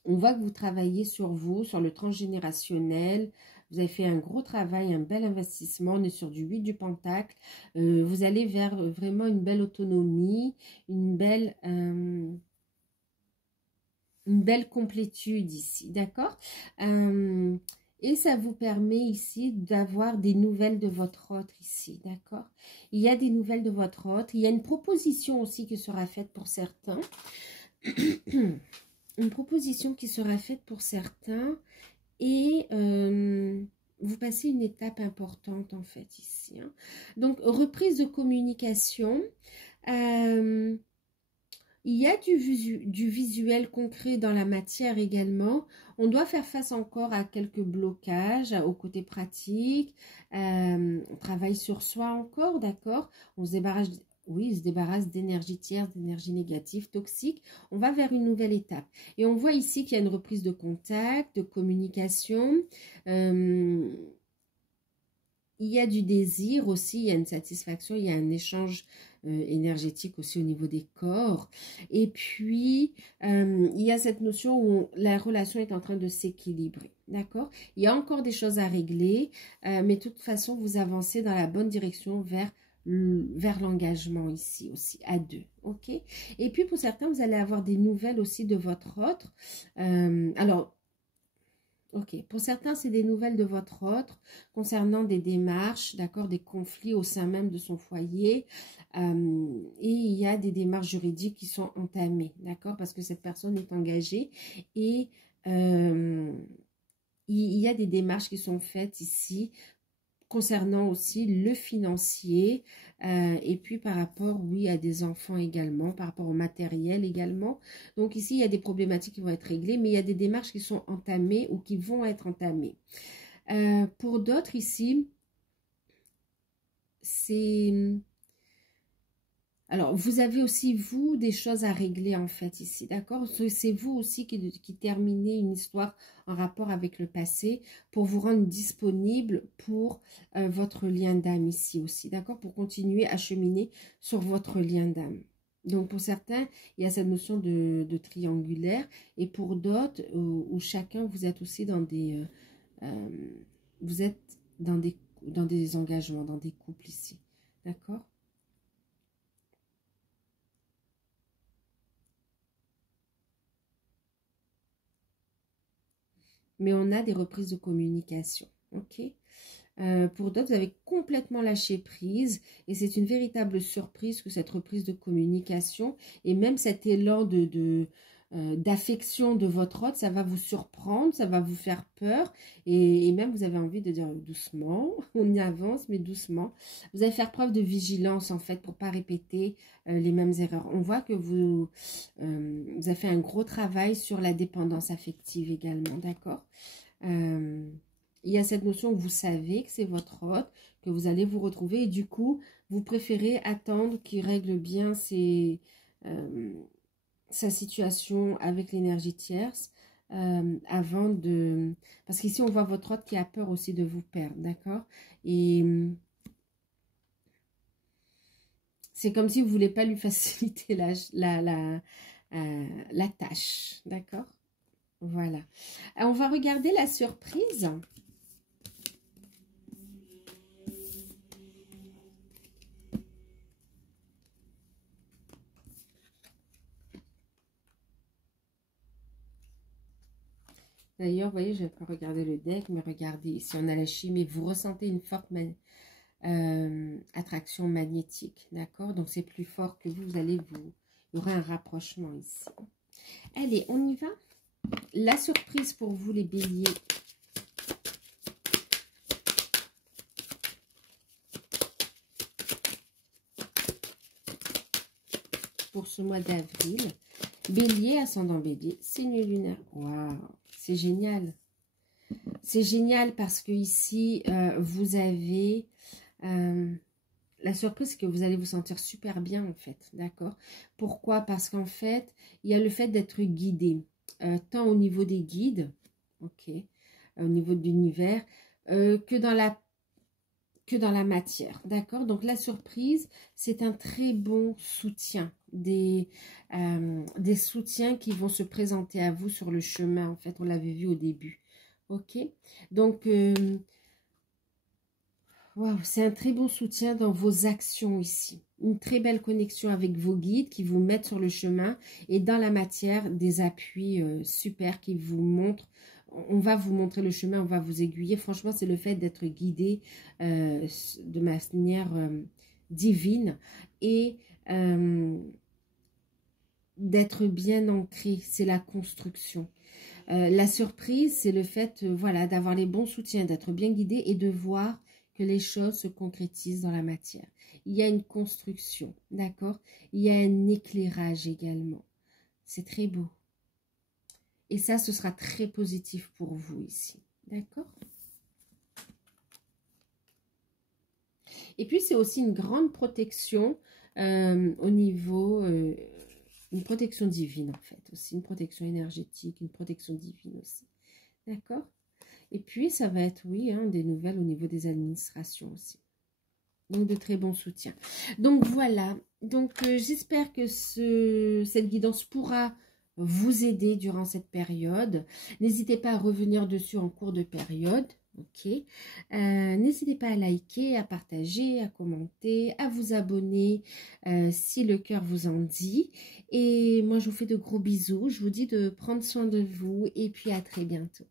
on voit que vous travaillez sur vous, sur le transgénérationnel. Vous avez fait un gros travail, un bel investissement. On est sur du 8 du Pentacle. Vous allez vers vraiment une belle autonomie, une belle complétude ici, d'accord? Et ça vous permet ici d'avoir des nouvelles de votre autre ici, d'accord? Il y a des nouvelles de votre autre. Il y a une proposition aussi qui sera faite pour certains. Une proposition qui sera faite pour certains et vous passez une étape importante en fait ici. Hein. Donc, reprise de communication. Il y a du visuel concret dans la matière également. On doit faire face encore à quelques blocages au côté pratique. On travaille sur soi encore, d'accord? On se débarrasse... Oui, il se débarrasse d'énergie tierce, d'énergie négative, toxique. On va vers une nouvelle étape. Et on voit ici qu'il y a une reprise de contact, de communication. Il y a du désir aussi, il y a une satisfaction, il y a un échange énergétique aussi au niveau des corps. Et puis, il y a cette notion où la relation est en train de s'équilibrer. D'accord? Il y a encore des choses à régler, mais de toute façon, vous avancez dans la bonne direction vers l'engagement ici aussi, à deux, ok? Et puis pour certains, vous allez avoir des nouvelles aussi de votre autre. Alors, ok, pour certains, c'est des nouvelles de votre autre concernant des démarches, d'accord, des conflits au sein même de son foyer. Et il y a des démarches juridiques qui sont entamées, d'accord, parce que cette personne est engagée et il y a des démarches qui sont faites ici concernant aussi le financier et puis par rapport, oui, à des enfants également, par rapport au matériel également. Donc ici, il y a des problématiques qui vont être réglées, mais il y a des démarches qui sont entamées ou qui vont être entamées. Pour d'autres ici, c'est Alors, vous avez aussi, vous, des choses à régler, en fait, ici, d'accord? C'est vous aussi qui terminez une histoire en rapport avec le passé pour vous rendre disponible pour votre lien d'âme ici aussi, d'accord? Pour continuer à cheminer sur votre lien d'âme. Donc, pour certains, il y a cette notion de triangulaire, et pour d'autres, où chacun, vous êtes aussi dans des... vous êtes dans des engagements, dans des couples ici, d'accord? Mais on a des reprises de communication, ok? Pour d'autres, vous avez complètement lâché prise et c'est une véritable surprise que cette reprise de communication et même cet élan d'affection de votre hôte, ça va vous surprendre, ça va vous faire peur et même vous avez envie de dire doucement, on y avance mais doucement. Vous allez faire preuve de vigilance en fait pour ne pas répéter les mêmes erreurs. On voit que vous avez fait un gros travail sur la dépendance affective également, d'accord? Il y a cette notion que vous savez que c'est votre hôte, que vous allez vous retrouver et du coup, vous préférez attendre qu'il règle bien sa situation avec l'énergie tierce avant de... Parce qu'ici, on voit votre hôte qui a peur aussi de vous perdre, d'accord? Et c'est comme si vous ne voulez pas lui faciliter la tâche, d'accord? Voilà. On va regarder la surprise. D'ailleurs, vous voyez, je vais pas regarder le deck, mais regardez, ici on a la chimie, vous ressentez une forte attraction magnétique, d'accord? Donc c'est plus fort que vous allez il y aura un rapprochement ici. Allez, on y va. La surprise pour vous les béliers. Pour ce mois d'avril. Bélier, ascendant bélier, signe lunaire. Waouh, c'est génial. C'est génial parce que ici, vous avez... la surprise, c'est que vous allez vous sentir super bien, en fait, d'accord? Pourquoi? Parce qu'en fait, il y a le fait d'être guidé, tant au niveau des guides, ok, au niveau de l'univers, que dans la matière, d'accord? Donc, la surprise, c'est un très bon soutien, des soutiens qui vont se présenter à vous sur le chemin, en fait, on l'avait vu au début, ok? Donc, wow, c'est un très bon soutien dans vos actions ici. Une très belle connexion avec vos guides qui vous mettent sur le chemin et dans la matière, des appuis super qui vous montrent. On va vous montrer le chemin, on va vous aiguiller. Franchement, c'est le fait d'être guidé de manière divine et d'être bien ancré. C'est la construction. La surprise, c'est le fait voilà, d'avoir les bons soutiens, d'être bien guidé et de voir que les choses se concrétisent dans la matière. Il y a une construction, d'accord? Il y a un éclairage également. C'est très beau. Et ça, ce sera très positif pour vous ici, d'accord? Et puis, c'est aussi une grande protection au niveau... une protection divine, en fait. Aussi une protection énergétique, une protection divine aussi. D'accord? Et puis, ça va être, oui, hein, des nouvelles au niveau des administrations aussi. Donc, de très bons soutiens. Donc, voilà. Donc, j'espère que cette guidance pourra vous aider durant cette période. N'hésitez pas à revenir dessus en cours de période. Ok. N'hésitez pas à liker, à partager, à commenter, à vous abonner si le cœur vous en dit. Et moi, je vous fais de gros bisous. Je vous dis de prendre soin de vous et puis à très bientôt.